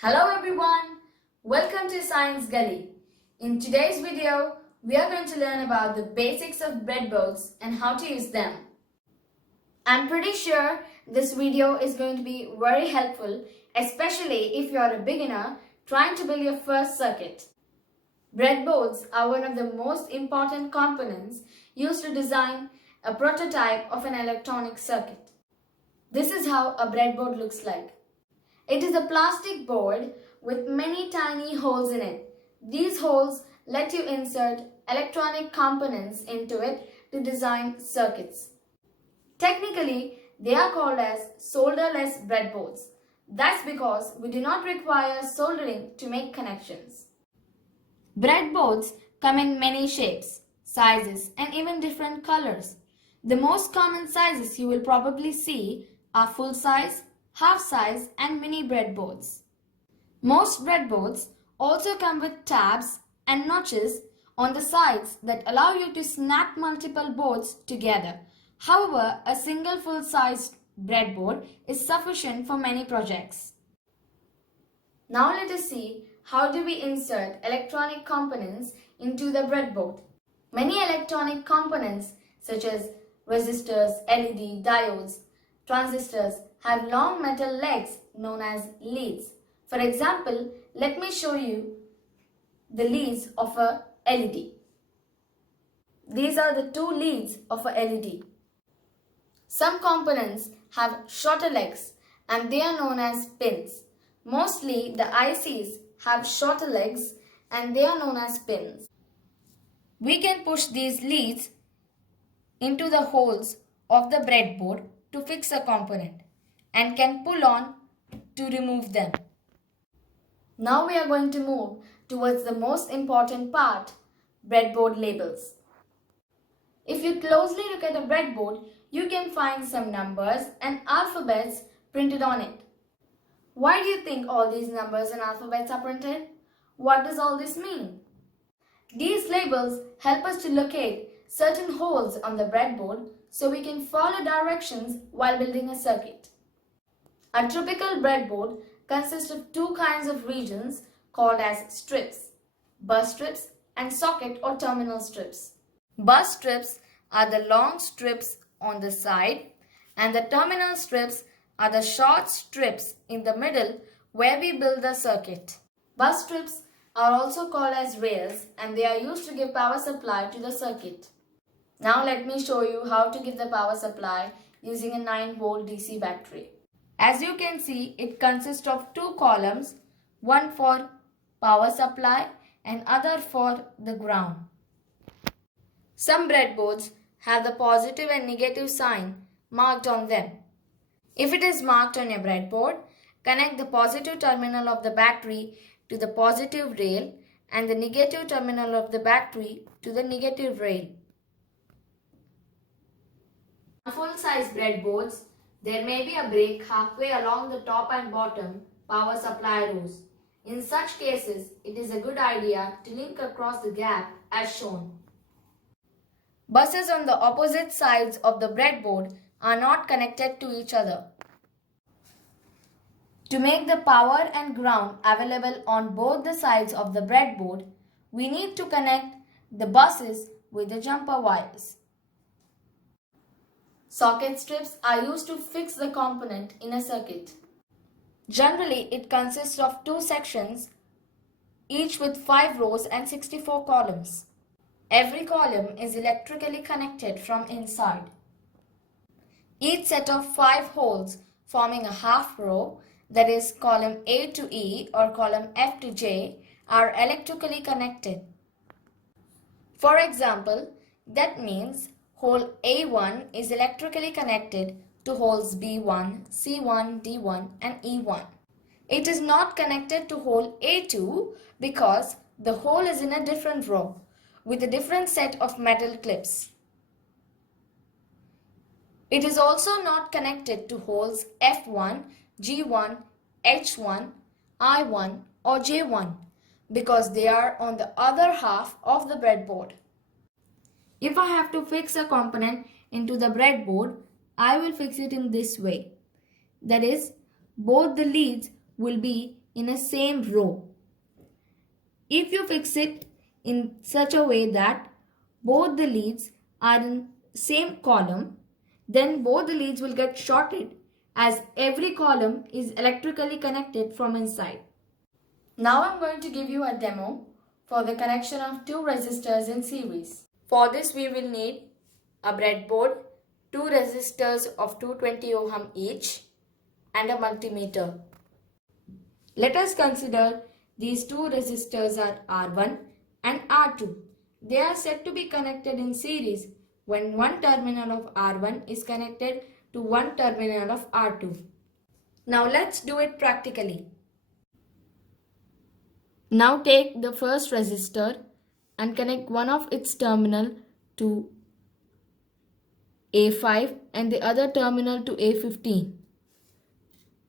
Hello everyone, welcome to Science Gully. In today's video, we are going to learn about the basics of breadboards and how to use them. I'm pretty sure this video is going to be very helpful, especially if you are a beginner trying to build your first circuit. Breadboards are one of the most important components used to design a prototype of an electronic circuit. This is how a breadboard looks like. It is a plastic board with many tiny holes in it. These holes let you insert electronic components into it to design circuits. Technically, they are called as solderless breadboards. That's because we do not require soldering to make connections. Breadboards come in many shapes, sizes, and even different colors. The most common sizes you will probably see are full size, half size, and mini breadboards. Most breadboards also come with tabs and notches on the sides that allow you to snap multiple boards together. However, a single full-sized breadboard is sufficient for many projects. Now let us see how do we insert electronic components into the breadboard. Many electronic components such as resistors, LED, diodes, transistors have long metal legs known as leads. For example, let me show you the leads of a LED. These are the two leads of a LED. Some components have shorter legs and they are known as pins. Mostly the ICs have shorter legs and they are known as pins. We can push these leads into the holes of the breadboard to fix a component and can pull on to remove them. Now we are going to move towards the most important part, breadboard labels. If you closely look at a breadboard, you can find some numbers and alphabets printed on it. Why do you think all these numbers and alphabets are printed? What does all this mean? These labels help us to locate certain holes on the breadboard so we can follow directions while building a circuit. A typical breadboard consists of two kinds of regions called as strips, bus strips and socket or terminal strips. Bus strips are the long strips on the side and the terminal strips are the short strips in the middle where we build the circuit. Bus strips are also called as rails and they are used to give power supply to the circuit. Now let me show you how to give the power supply using a 9-volt DC battery. As you can see, it consists of two columns, one for power supply and other for the ground. Some breadboards have the positive and negative sign marked on them. If it is marked on your breadboard, connect the positive terminal of the battery to the positive rail and the negative terminal of the battery to the negative rail. On full-size breadboards, there may be a break halfway along the top and bottom power supply rows. In such cases, it is a good idea to link across the gap as shown. Buses on the opposite sides of the breadboard are not connected to each other. To make the power and ground available on both the sides of the breadboard, we need to connect the buses with the jumper wires. Socket strips are used to fix the component in a circuit. Generally, it consists of two sections, each with 5 rows and 64 columns. Every column is electrically connected from inside. Each set of 5 holes forming a half row, that is column A to E or column F to J, are electrically connected. For example, that means hole A1 is electrically connected to holes B1, C1, D1 and E1. It is not connected to hole A2 because the hole is in a different row with a different set of metal clips. It is also not connected to holes F1, G1, H1, I1 or J1 because they are on the other half of the breadboard. If I have to fix a component into the breadboard, I will fix it in this way. That is, both the leads will be in a same row. If you fix it in such a way that both the leads are in same column, then both the leads will get shorted as every column is electrically connected from inside. Now I'm going to give you a demo for the connection of two resistors in series. For this we will need a breadboard, two resistors of 220 ohm each, and a multimeter. Let us consider these two resistors are R1 and R2. They are said to be connected in series when one terminal of R1 is connected to one terminal of R2. Now let's do it practically. Now take the first resistor and connect one of its terminal to A5 and the other terminal to A15.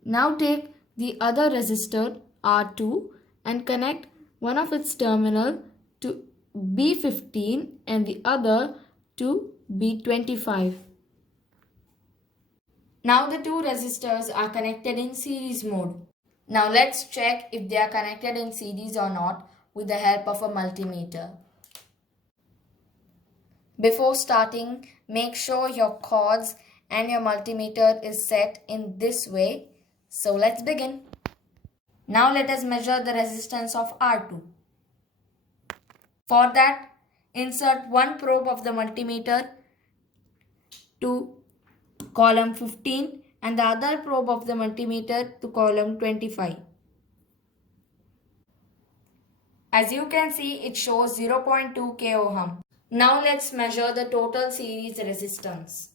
Now take the other resistor R2 and connect one of its terminal to B15 and the other to B25. Now the two resistors are connected in series mode. Now let's check if they are connected in series or not with the help of a multimeter. Before starting, make sure your cords and your multimeter is set in this way. So let's begin. Now let us measure the resistance of R2. For that, insert one probe of the multimeter to column 15 and the other probe of the multimeter to column 25. As you can see, it shows 0.2 k ohm. Now let's measure the total series resistance.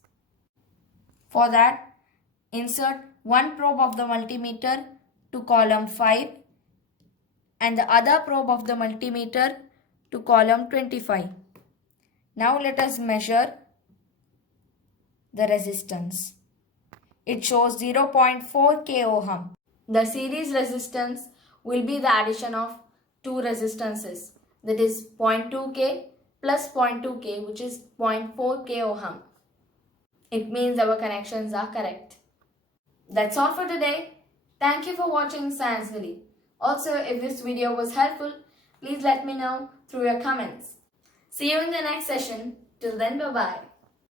For that, insert one probe of the multimeter to column 5 and the other probe of the multimeter to column 25. Now let us measure the resistance. It shows 0.4 k ohm. The series resistance will be the addition of two resistances, that is 0.2 k plus 0.2 k, which is 0.4 k ohm. It means our connections are correct. That's all for today. Thank you for watching Science Gully. Also, if this video was helpful, please let me know through your comments. See you in the next session. Till then, bye-bye.